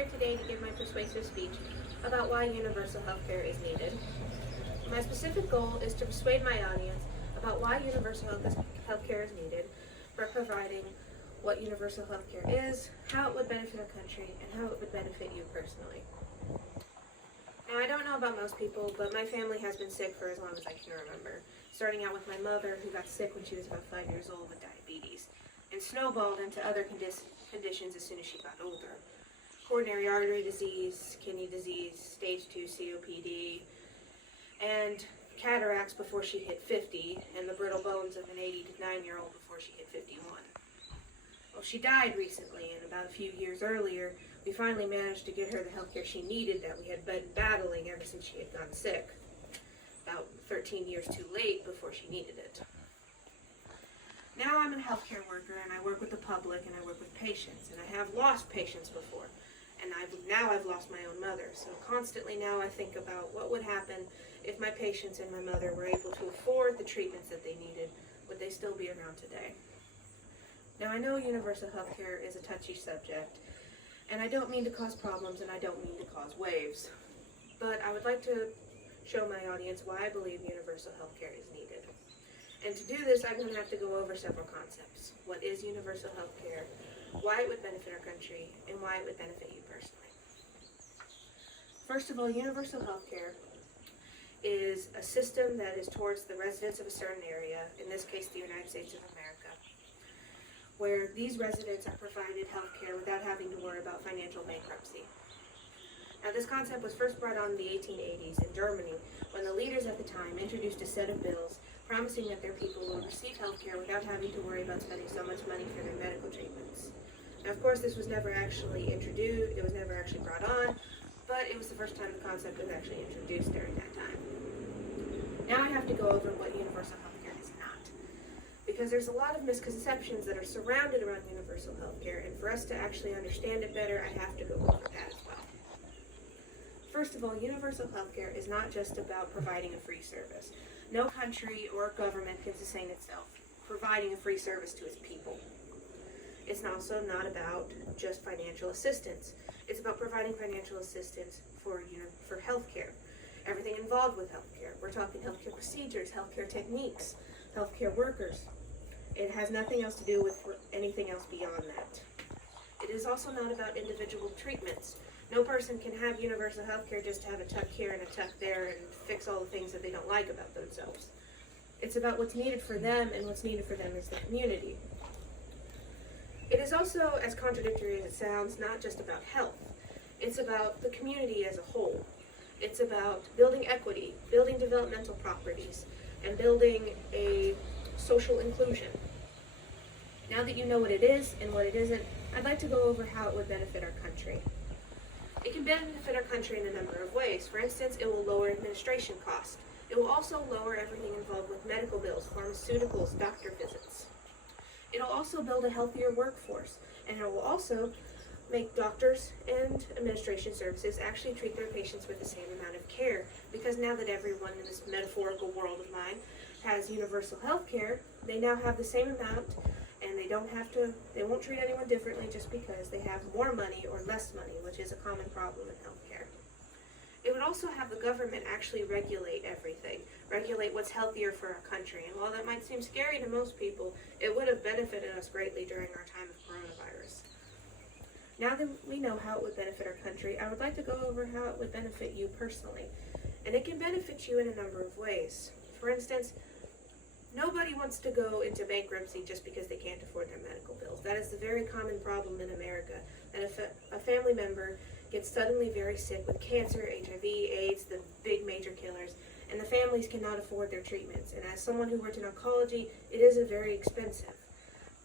here today to give my persuasive speech about why universal health care is needed. My specific goal is to persuade my audience about why universal health care is needed by providing what universal health care is, how it would benefit our country, and how it would benefit you personally. Now, I don't know about most people, but my family has been sick for as long as I can remember, starting out with my mother, who got sick when she was about 5 years old with diabetes, and snowballed into other conditions as soon as she got older. Coronary artery disease, kidney disease, stage 2 COPD, and cataracts before she hit 50, and the brittle bones of an 89-year-old before she hit 51. Well, she died recently, and about a few years earlier, we finally managed to get her the health care she needed that we had been battling ever since she had gone sick. About 13 years too late before she needed it. Now I'm a healthcare worker, and I work with the public, and I work with patients, and I have lost patients before, and now I've lost my own mother. So constantly now I think about what would happen if my patients and my mother were able to afford the treatments that they needed. Would they still be around today? Now I know universal health care is a touchy subject, and I don't mean to cause problems, and I don't mean to cause waves, but I would like to show my audience why I believe universal health care is needed. And to do this, I'm going to have to go over several concepts. What is universal health care, why it would benefit our country, and why it would benefit you personally. First of all, universal health care is a system that is towards the residents of a certain area, in this case the United States of America, where these residents are provided health care without having to worry about financial bankruptcy. Now, this concept was first brought on in the 1880s in Germany, when the leaders at the time introduced a set of bills promising that their people would receive health care without having to worry about spending so much money for their medical treatments. Now, of course, this was never actually introduced, it was never actually brought on, but it was the first time the concept was actually introduced during that time. Now I have to go over what universal health care is not, because there's a lot of misconceptions that are surrounded around universal health care, and for us to actually understand it better, I have to go over that as well. First of all, universal health care is not just about providing a free service. No country or government can sustain itself providing a free service to its people. It's also not about just financial assistance. It's about providing financial assistance for health care. Everything involved with health care. We're talking healthcare procedures, healthcare techniques, healthcare workers. It has nothing else to do with anything else beyond that. It is also not about individual treatments. No person can have universal health care just to have a tuck here and a tuck there and fix all the things that they don't like about themselves. It's about what's needed for them, and what's needed for them is the community. It is also, as contradictory as it sounds, not just about health. It's about the community as a whole. It's about building equity, building developmental properties, and building a social inclusion. Now that you know what it is and what it isn't, I'd like to go over how it would benefit our country. It can benefit our country in a number of ways. For instance, it will lower administration costs. It will also lower everything involved with medical bills, pharmaceuticals, doctor visits. It will also build a healthier workforce, and it will also make doctors and administration services actually treat their patients with the same amount of care, because now that everyone in this metaphorical world of mine has universal health care, they now have the same amount, and they won't treat anyone differently just because they have more money or less money, which is a common problem in healthcare. It would also have the government actually regulate everything, regulate what's healthier for our country, and while that might seem scary to most people, it would have benefited us greatly during our time of coronavirus. Now that we know how it would benefit our country, I would like to go over how it would benefit you personally. And it can benefit you in a number of ways. For instance, nobody wants to go into bankruptcy just because they can't afford their medical bills. That is the very common problem in America. And if a family member gets suddenly very sick with cancer, HIV, AIDS, the big major killers, and the families cannot afford their treatments. And as someone who worked in oncology, it is very expensive.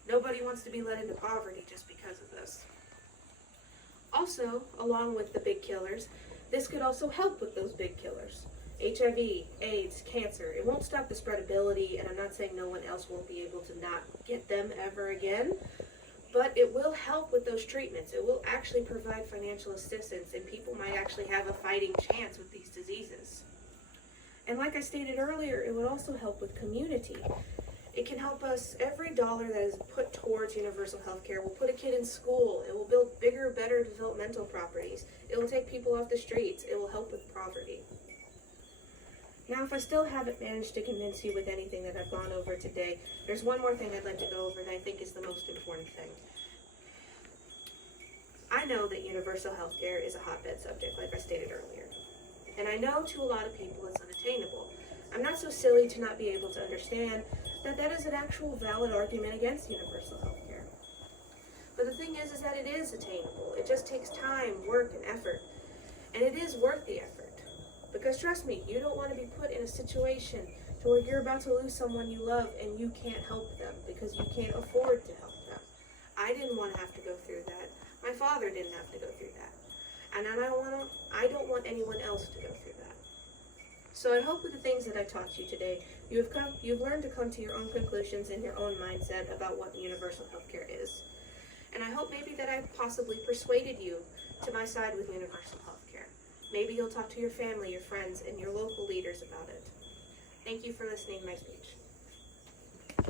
Nobody wants to be led into poverty just because of this. Also, along with the big killers, this could also help with those big killers. HIV, AIDS, cancer. It won't stop the spreadability, and I'm not saying no one else won't be able to not get them ever again, but it will help with those treatments. It will actually provide financial assistance, and people might actually have a fighting chance with these diseases. And like I stated earlier, it would also help with community. It can help us. Every dollar that is put towards universal health care will put a kid in school. It will build bigger, better developmental properties. It will take people off the streets. It will help with poverty. Now, if I still haven't managed to convince you with anything that I've gone over today, there's one more thing I'd like to go over that I think is the most important thing. I know that universal health care is a hotbed subject, like I stated earlier. And I know to a lot of people it's unattainable. I'm not so silly to not be able to understand that that is an actual valid argument against universal health care. But the thing is that it is attainable. It just takes time, work, and effort. And it is worth the effort. Because trust me, you don't want to be put in a situation to where you're about to lose someone you love and you can't help them because you can't afford to help them. I didn't want to have to go through that. My father didn't have to go through that. And I don't want anyone else to go through that. So I hope with the things that I taught you today, you've learned to come to your own conclusions and your own mindset about what universal health care is. And I hope maybe that I've possibly persuaded you to my side with universal health care. Maybe you'll talk to your family, your friends, and your local leaders about it. Thank you for listening to my speech.